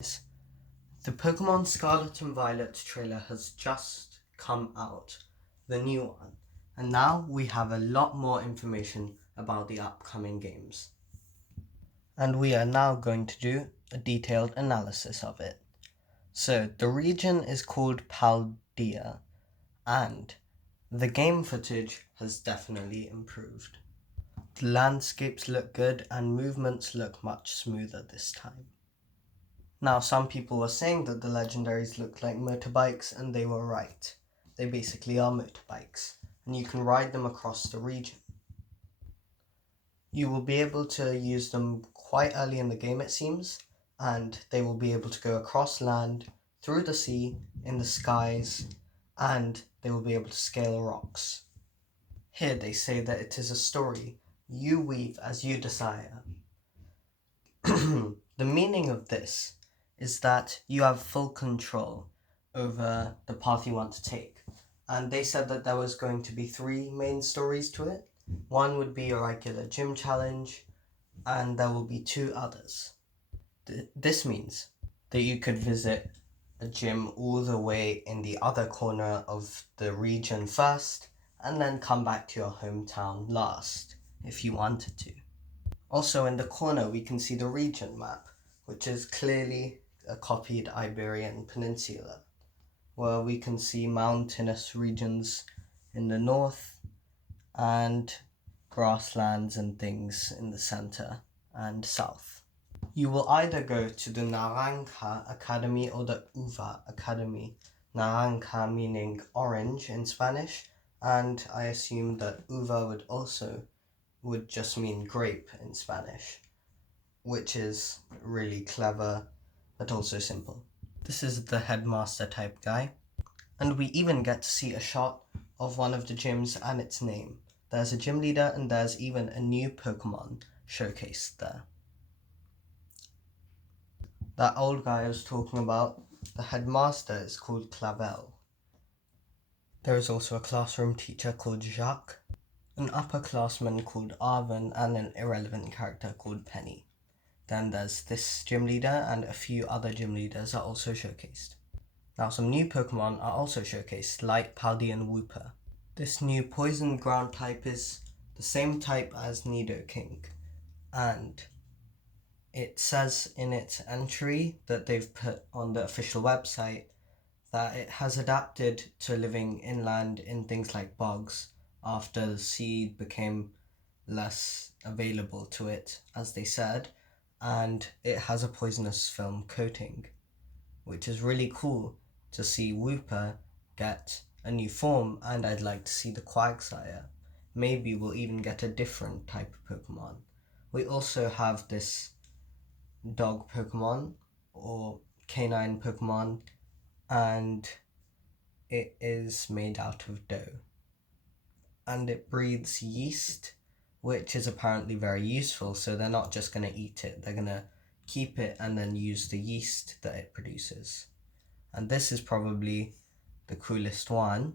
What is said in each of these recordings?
The Pokemon Scarlet and Violet trailer has just come out, the new one, and now we have a lot more information about the upcoming games. And we are now going to do a detailed analysis of it. So, the region is called Paldea, and the game footage has definitely improved. The landscapes look good and movements look much smoother this time. Now, some people were saying that the legendaries look like motorbikes, and they were right. They basically are motorbikes, and you can ride them across the region. You will be able to use them quite early in the game, it seems, and they will be able to go across land, through the sea, in the skies, and they will be able to scale rocks. Here they say that it is a story you weave as you desire. The meaning of this is that you have full control over the path you want to take. And they said that there was going to be 3 main stories to it. One would be a regular gym challenge, and there will be 2 others. This means that you could visit a gym all the way in the other corner of the region first, and then come back to your hometown last, if you wanted to. Also in the corner we can see the region map, which is clearly a copied Iberian Peninsula, where we can see mountainous regions in the north and grasslands and things in the center and south. You will either go to the Naranja Academy or the Uva Academy. Naranja meaning orange in Spanish, and I assume that Uva would just mean grape in Spanish, which is really clever but also simple. This is the headmaster type guy, and we even get to see a shot of one of the gyms and its name. There's a gym leader and there's even a new Pokemon showcased there. That old guy I was talking about, the headmaster, is called Clavel. There is also a classroom teacher called Jacques, an upperclassman called Arvin, and an irrelevant character called Penny. Then there's this gym leader, and a few other gym leaders are also showcased. Now some new Pokemon are also showcased, like Paldean Wooper. This new poison ground type is the same type as Nidoking, and it says in its entry that they've put on the official website that it has adapted to living inland in things like bogs after the seed became less available to it, as they said, and it has a poisonous film coating, which is really cool to see Wooper get a new form, and I'd like to see the Quagsire. Maybe we'll even get a different type of Pokemon. We also have this dog Pokemon, or canine Pokemon, and it is made out of dough. And it breathes yeast, which is apparently very useful, so they're not just going to eat it, they're going to keep it and then use the yeast that it produces. And this is probably the coolest one,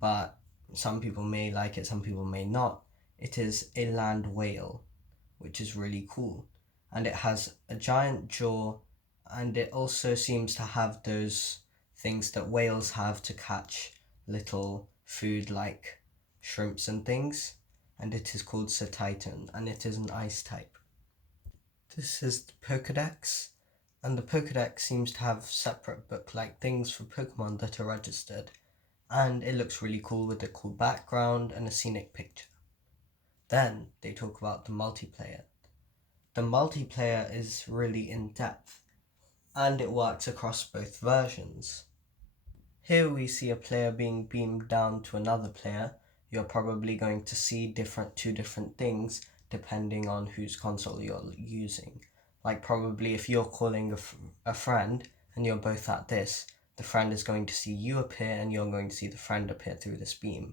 but some people may like it, some people may not. It is a land whale, which is really cool. And it has a giant jaw, and it also seems to have those things that whales have to catch little food like shrimps and things. And it is called Titan, and it is an ice type. This is the Pokedex, and the Pokedex seems to have separate book-like things for Pokemon that are registered, and it looks really cool with a cool background and a scenic picture. Then they talk about the multiplayer. The multiplayer is really in-depth, and it works across both versions. Here we see a player being beamed down to another player. You're probably going to see two different things depending on whose console you're using. Like probably if you're calling a friend and you're both at this, the friend is going to see you appear and you're going to see the friend appear through this beam.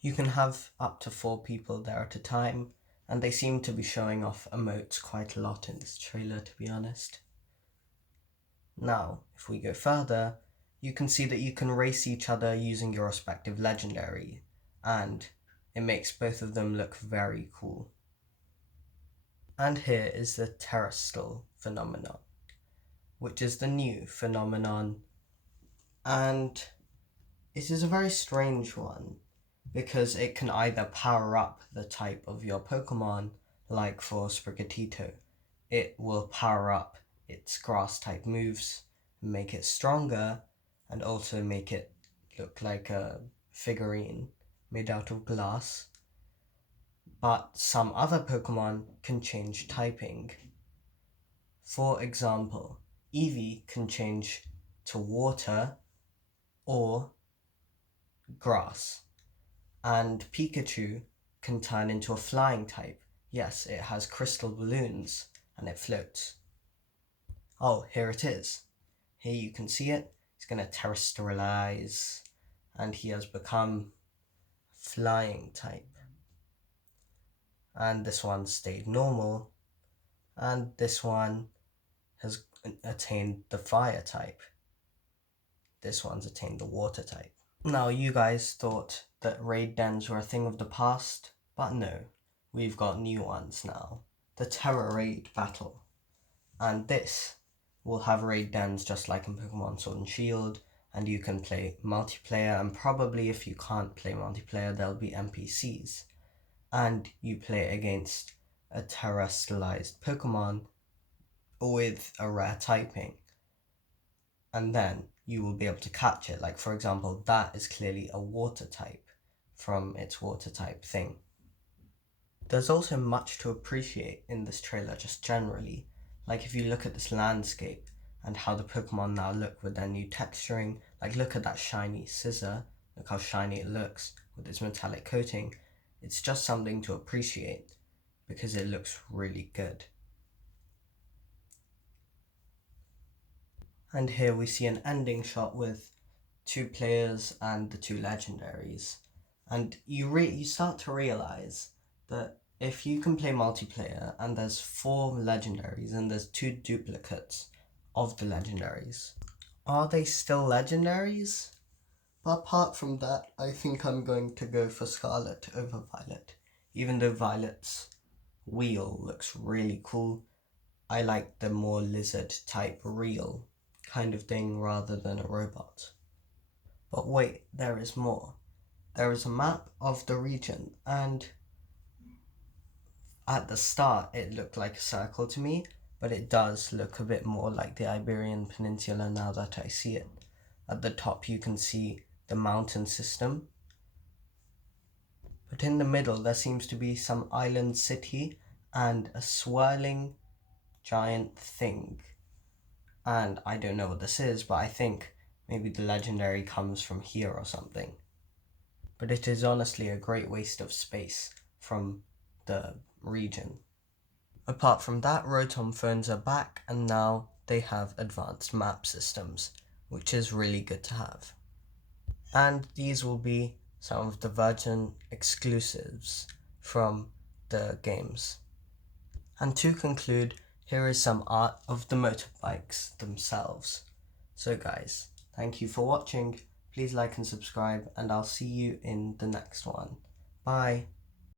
You can have up to 4 people there at a time, and they seem to be showing off emotes quite a lot in this trailer, to be honest. Now, if we go further, you can see that you can race each other using your respective legendary, and it makes both of them look very cool. And here is the Terrestal Phenomenon. which is the new phenomenon. And it is a very strange one, because it can either power up the type of your Pokemon, like for Sprigatito, it will power up its grass type moves, make it stronger, and also make it look like a figurine made out of glass. But some other Pokemon can change typing. For example, Eevee can change to water or grass, and Pikachu can turn into a flying type. Yes, it has crystal balloons and it floats. Oh, here it is. Here you can see it. It's going to terrestrialize, and he has become flying type. And this one stayed normal, and this one has attained the fire type. This one's attained the water type. Now, you guys thought that raid dens were a thing of the past, but no, we've got new ones now. The Terra Raid Battle. And this will have raid dens just like in Pokemon Sword and Shield, and you can play multiplayer, and probably if you can't play multiplayer, there'll be NPCs. And you play against a terrestrialized Pokemon with a rare typing. And then you will be able to catch it. Like, for example, that is clearly a water type from its water type thing. There's also much to appreciate in this trailer just generally. Like, if you look at this landscape and how the Pokemon now look with their new texturing, like look at that shiny scissor, look how shiny it looks with its metallic coating. It's just something to appreciate because it looks really good. And here we see an ending shot with 2 players and the 2 legendaries. And you start to realize that if you can play multiplayer and there's 4 legendaries and there's 2 duplicates of the legendaries, are they still legendaries? But apart from that, I think I'm going to go for Scarlet over Violet. Even though Violet's wheel looks really cool, I like the more lizard type reel kind of thing rather than a robot. But wait, there is more. There is a map of the region, and at the start it looked like a circle to me, but it does look a bit more like the Iberian Peninsula now that I see it. At the top you can see the mountain system, but in the middle there seems to be some island city and a swirling giant thing. And I don't know what this is, but I think maybe the legendary comes from here or something. But it is honestly a great waste of space from the region. Apart from that, Rotom phones are back, and now they have advanced map systems, which is really good to have. And these will be some of the Virgin exclusives from the games. And to conclude, here is some art of the motorbikes themselves. So guys, thank you for watching. Please like and subscribe, and I'll see you in the next one. Bye.